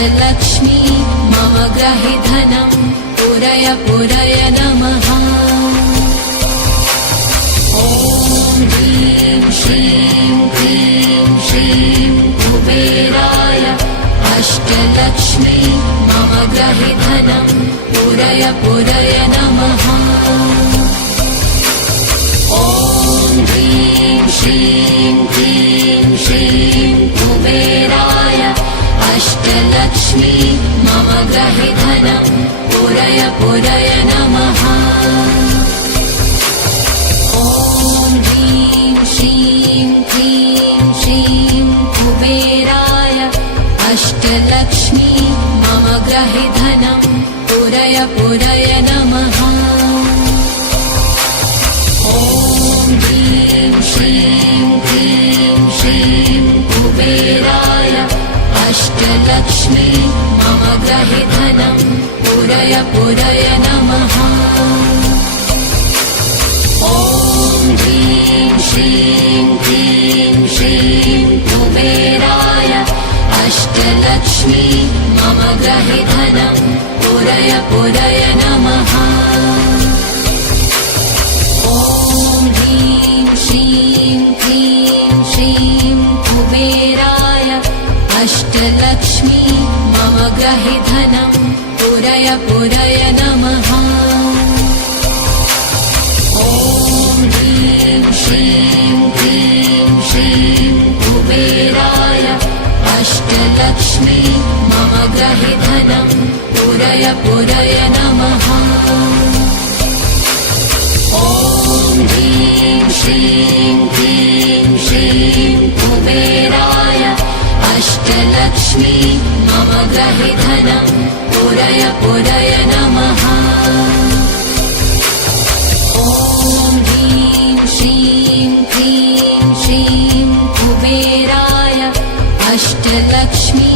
अष्टलक्ष्मी मम ग्रहे धनं पुरय पुरय नमः। ॐ ह्रीं श्रीं क्लीं श्रीं कुबेराय अष्टलक्ष्मी मम ग्रहे धनं पुरय पुरय नमः। ॐ ह्रीं श्रीं क्लीं श्रीं कुबेराय अष्टलक्ष्मी मम ग्रहे धनं पुरय पुरय नमः। ॐ ह्रीं श्रीं क्लीं श्रीं कुबेराय अष्टलक्ष्मी मम ग्रहे धनं पुरय पुरय नमः। ॐ ह्रीं श्रीं क्लीं श्रीं कुबेराय अष्टलक्ष्मी मम ग्रहे धनं पुरय पुरय नमः। ॐ ह्रीं श्रीं क्लीं श्रीं कुबेराय अष्टलक्ष्मी मम ग्रहे धनं पुरय पुरय नमः। ॐ ह्रीं श्रीं क्लीं श्रीं कुबेराय अष्टलक्ष्मी मम ग्रहे धनं पुरय पुरय नमः। ॐ ह्रीं श्रीं क्लीं श्रीं कुबेराय अष्टलक्ष्मी मम ग्रहे धनं पुरय पुरय नमः। ॐ ह्रीं श्रीं क्लीं श्रीं कुबेराय अष्टलक्ष्मी मम ग्रहे धनं पुरय पुरय नमः। ॐ ह्रीं श्रीं क्लीं श्रीं कुबेराय अष्टलक्ष्मी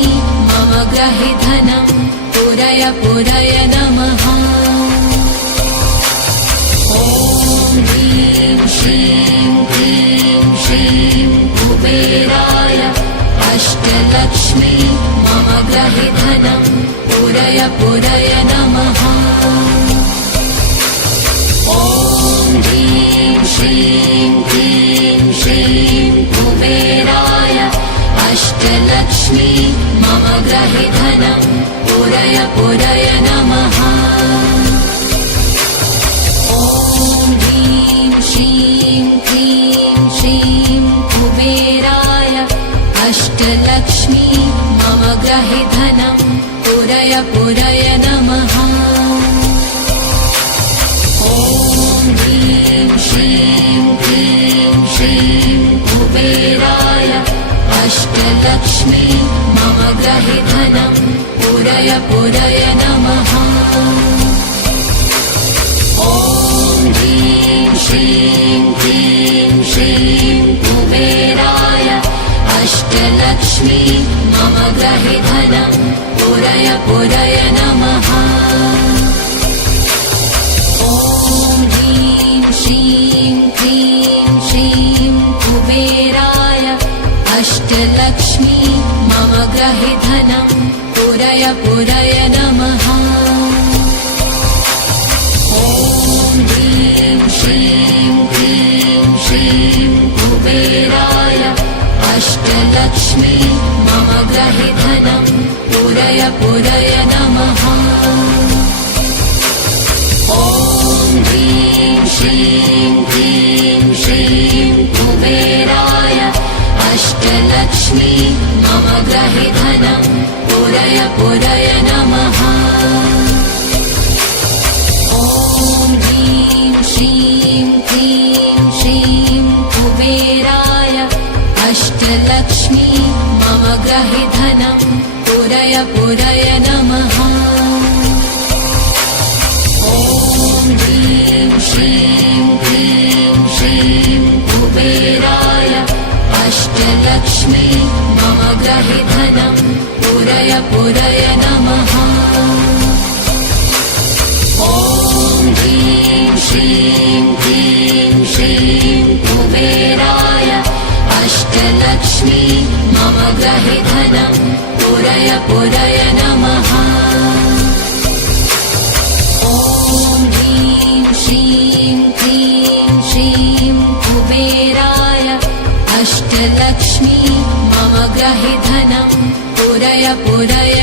मम ग्रहे धनं पुरय पुरय नमः। ॐ ह्रीं श्रीं क्लीं श्रीं कुबेराय अष्टलक्ष्मी मम ग्रहे धनं पुरय पुरय नमः। ॐ ह्रीं श्रीं क्लीं श्रीं कुबेराय अष्टलक्ष्मी मम ग्रहे धनं पुरय पुरय नमः। ॐ ह्रीं श्रीं क्लीं श्रीं कुबेराय अष्टलक्ष्मी मम ग्रहे धनं पुरय पुरय नमः। ॐ ह्रीं श्रीं क्लीं श्रीं कुबेराय अष्टलक्ष्मी मम ग्रहे धनं पुरय पुरय नमः। ॐ ह्रीं श्रीं क्लीं श्रीं कुबेराय अष्टलक्ष्मी मम ग्रहे धनं पुरय पुरय नमः। ॐ ह्रीं श्रीं क्लीं श्रीं कुबेराय अष्टलक्ष्मी मम ग्रहे धनं पुरय पुरय नमः। ॐ ह्रीं श्रीं क्लीं श्रीं कुबेराय अष्टलक्ष्मी मम ग्रहे धनं पुरय पुरय नमः। ॐ ह्रीं श्रीं क्लीं श्रीं कुबेराय अष्टलक्ष्मी मम ग्रहे धनं पुरय पुरय नमः। ॐ ह्रीं श्रीं क्लीं श्रीं कुबेराय अष्टलक्ष्मी मम ग्रहे धनं पुरय पुरय नमः। ॐ ह्रीं श्रीं क्लीं श्रीं कुबेराय अष्टलक्ष्मी मम ग्रहे धनं पुरय पुरय नमः। ॐ ह्रीं श्रीं क्लीं श्रीं कुबेराय अष्टलक्ष्मी मम ग्रहे धनं पुरय पुरय नमः। ॐ ह्रीं श्रीं क्लीं श्रीं कुबेराय अष्टलक्ष्मी मम ग्रहे धनं पुरय पुरय